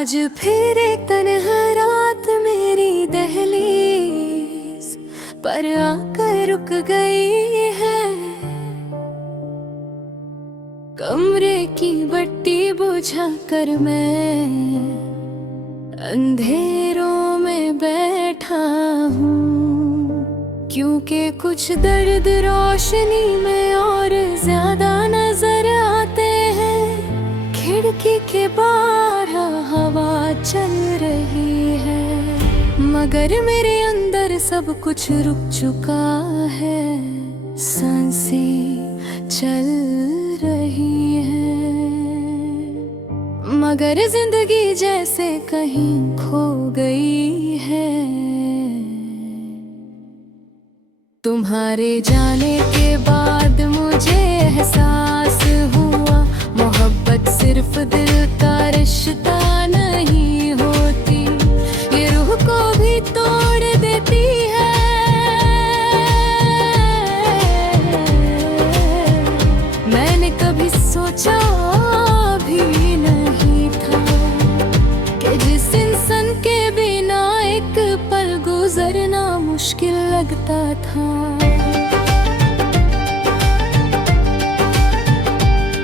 आज फिर एक तन्हा रात मेरी दहलीज पर आकर रुक गई है। कमरे की बत्ती बुझा कर मैं अंधेरों में बैठा हूँ, क्योंकि कुछ दर्द रोशनी में और ज्यादा नजर आते हैं। खिड़की के बाहर हवा चल रही है, मगर मेरे अंदर सब कुछ रुक चुका है। सांसें चल रही है, मगर जिंदगी जैसे कहीं खो गई है। तुम्हारे जाने के बाद मुझे एहसास हुआ, मोहब्बत सिर्फ दिल का रिश्ता नहीं होती, ये रूह को भी तोड़ देती है। मैंने कभी सोचा भी नहीं था कि जिस इंसान के बिना एक पल गुजरना मुश्किल लगता था,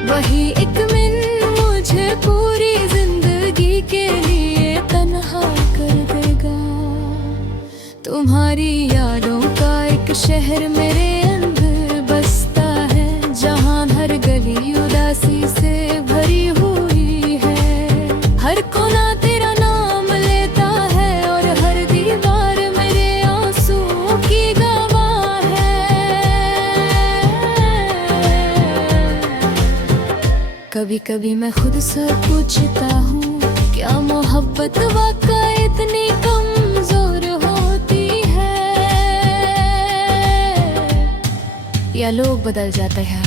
वही एक मिनट मुझे पूरी जिंदगी के लिए तन्हा कर देगा। तुम्हारी यादों का एक शहर मेरे अंदर बसता है, जहां हर गली उदासी से भरी हुई है। हर कोना तेरा नाम लेता है और हर दीवार मेरे आंसुओं की गवाह है। कभी कभी मैं खुद से पूछता हूँ, क्या मोहब्बत वाकई इतनी कमजोर होती है, या लोग बदल जाते हैं।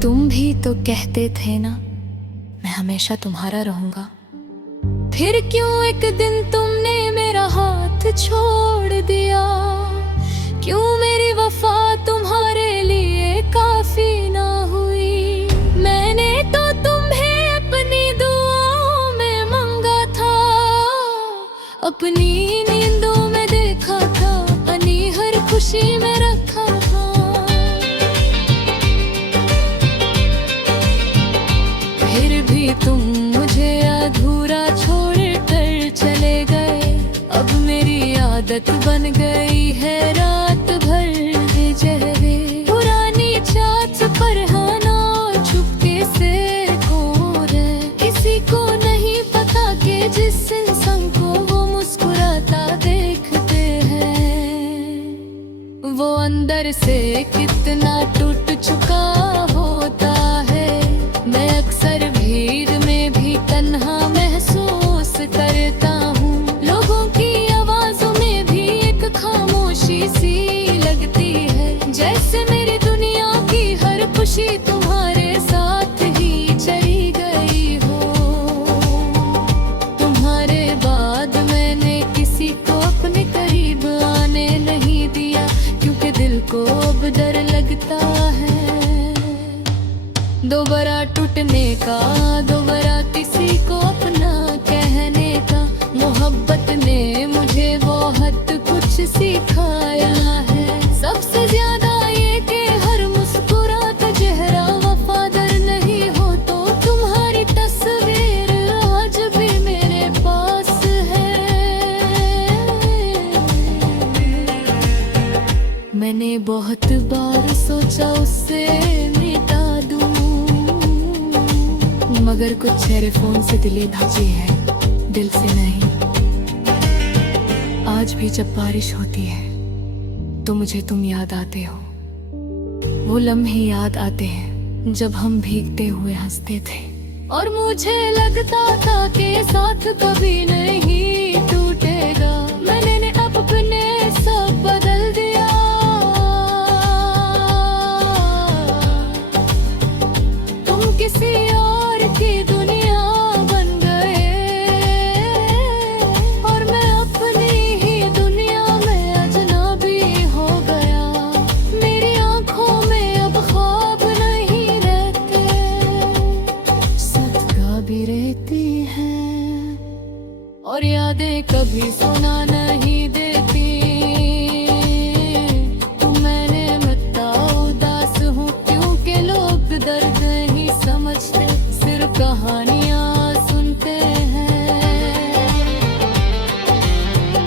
तुम भी तो कहते थे ना, मैं हमेशा तुम्हारा रहूंगा। फिर क्यों एक दिन तुमने मेरा हाथ छोड़ दिया? क्यों मेरी वफा तुम्हारे लिए काफी ना हुई? मैंने तो तुम्हें अपनी दुआओं में मांगा था, अपनी नींदों में देखा था, अपनी हर खुशी में रखा था। फिर भी तुम मुझे अधूरा छोड़ कर चले गए। अब मेरी आदत बन गई है रात भर जहरे, पुरानी चाहत पर हाना चुपके से खो रहे। किसी को नहीं पता कि जिस इंसान को वो मुस्कुराता देखते हैं, वो अंदर से कितना टूट चुका होता है। मैं अक्सर भीड़ में भी तन्हा महसूस करता हूँ, लोगों की आवाजों में भी एक खामोशी सी लगती है, जैसे मेरी दुनिया की हर खुशी तुम्हारे साथ ही चली गई हो। तुम्हारे बाद मैंने किसी को अपने करीब आने नहीं दिया, क्योंकि दिल को अब डर लगता है दोबारा टूटने का, दोबारा किसी को अपना कहने का। मोहब्बत ने मुझे बहुत कुछ सिखाया है, सबसे ज्यादा ये कि हर मुस्कुराता चेहरा वफादार नहीं हो। तो तुम्हारी तस्वीर आज भी मेरे पास है। मैंने बहुत बार सोचा उससे मिटा दूं, मगर कुछ चेहरे फोन से दिले धाजे हैं, दिल से नहीं। आज भी जब बारिश होती है तो मुझे तुम याद आते हो, वो लम्हे याद आते हैं जब हम भीगते हुए हंसते थे, और मुझे लगता था कि साथ कभी नहीं टूटेगा। मैंने अपने सब बदल दिया, तुम किसी और की दुनिया बन गए, और मैं अपनी ही दुनिया में अजनबी हो गया। मेरी आंखों में अब ख्वाब नहीं रहते, सदका भी रहती है। और यादें कभी सुना नहीं देती। तो मैंने मत्ता उदास हूँ क्योंकि लोग दर्द नहीं समझते, सिर्फ कहानियाँ सुनते हैं।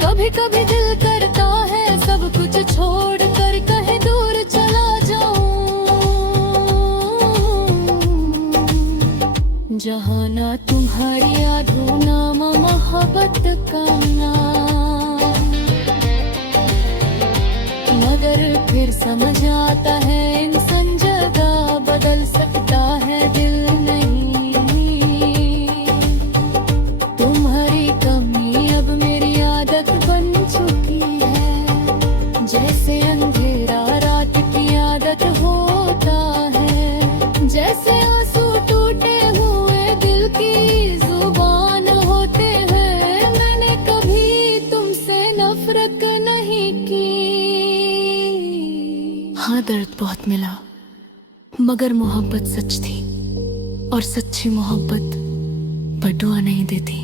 कभी कभी दिल करता है सब कुछ छोड़ कर कहीं दूर चला जाऊं, जहाँ ना तुम्हारी यादों ना मोहब्बत का नाम। मगर फिर समझ आता है इंसान जगह बदल सकता है, दिल नहीं। तुम्हारी कमी अब मेरी आदत बन चुकी है, जैसे अंधेरा रात की आदत होता है, जैसे आंसू टूटे हुए दिल की जुबान होते हैं। मैंने कभी तुमसे नफरत नहीं की। हाँ, दर्द बहुत मिला मगर मोहब्बत सच थी, और सच्ची मोहब्बत बदुआ नहीं देती।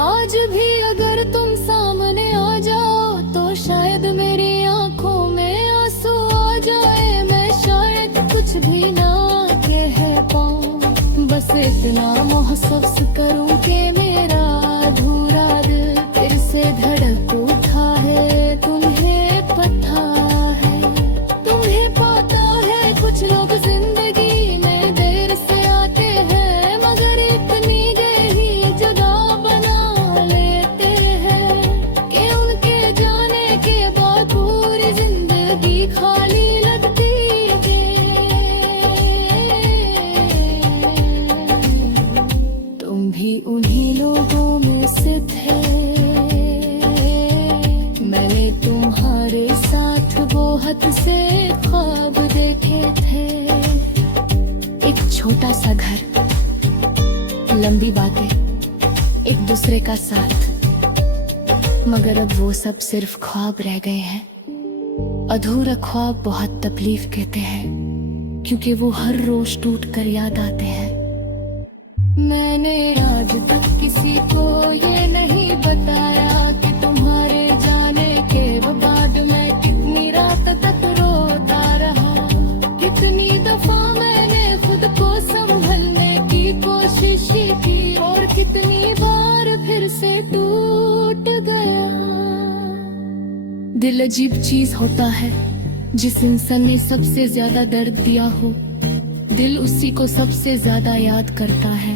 आज भी अगर तुम सामने आ जाओ तो शायद मेरी आंखों में आंसू आ जाए। मैं शायद कुछ भी ना कह पाऊं, बस इतना महसूस करूं कि मेरा अधूरा दिल फिर से धड़क उठा है। तुम्हें पता है, तुम्हें पता है, कुछ लोग जिंदगी में देर से आते हैं मगर इतनी गहरी जगह बना लेते हैं कि उनके जाने के बाद पूरी जिंदगी खाली लगती है। तुम भी उन्हीं लोगों में से थे, मैंने तुम्हारे साथ बहुत से ख्वाब देखे थे। एक छोटा सा घर, लंबी बातें, एक दूसरे का साथ, मगर अब वो सब सिर्फ ख्वाब रह गए हैं। अधूरा ख्वाब बहुत तकलीफ कहते हैं क्योंकि वो हर रोज टूट कर याद आते हैं। मैंने आज तक किसी को ये नहीं बताया कि तुम्हारे जाने के बाद मैं कितनी रात तक रोता रहा। कितनी दफा मैंने खुद को संभलने की कोशिश की और कितनी बार फिर से टूट गया। दिल अजीब चीज होता है, जिस इंसान ने सबसे ज्यादा दर्द दिया हो, दिल उसी को सबसे ज्यादा याद करता है।